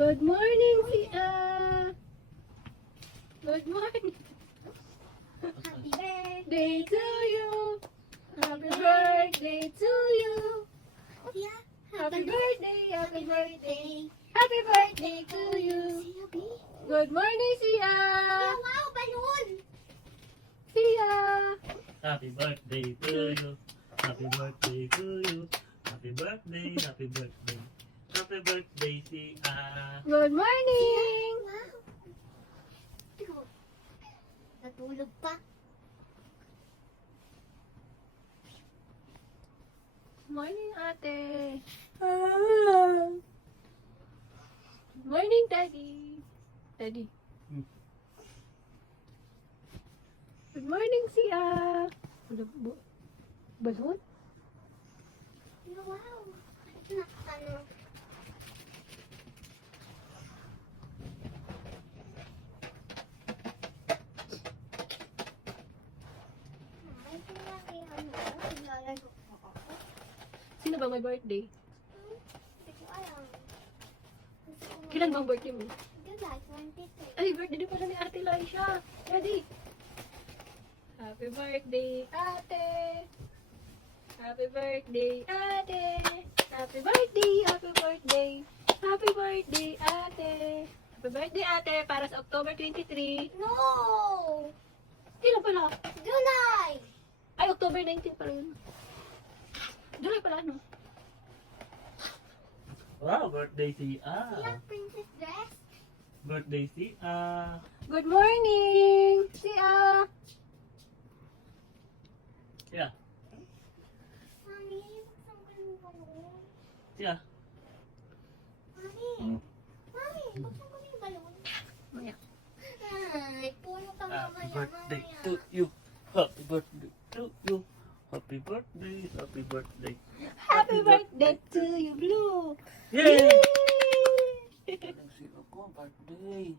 Good morning, Sia. Good morning. Happy birthday. Day to you. Happy birthday to you. Yeah. Happy birthday, happy birthday. birthday. Happy birthday to you. Siya, B. Good morning, Sia. Yeah, wow, balloon. Sia. Happy birthday to you. Happy birthday to you. Happy birthday, happy birthday. Happy birthday, Sia. Good morning. Wow. Tingnan. Natulog pa. Morning, ate. Morning, daddy. Daddy. Good morning, Sia. Balon? Yeah, wow. Ano? Ay, pinaki, ano, naglalaro po ako. Sino ba may birthday? Hindi ko alam. Gusto ko Kailan bang birthday mo? July 23. Ay, birthday din pala ni Ate Laisha. Ready? Happy birthday, ate. Happy birthday, ate. Happy birthday, happy birthday. Happy birthday, ate. Happy birthday, ate, para sa October 23. No! Kailan pala? July! Ay, October 19 pala yun. July pala, no? Wow, birthday, Sia. Yeah, princess dress. Birthday, Sia. Good morning, Sia. Sia. Mami, buksan ko yung balon. Sia. Mami, Mami, buksan ko yung balon. Maya. Ay, puno ka Happy mamaya, birthday mamaya. to you. Happy birthday to you. Happy birthday, happy birthday. Happy birthday to you, Blue. Yay! Yay! Birthday.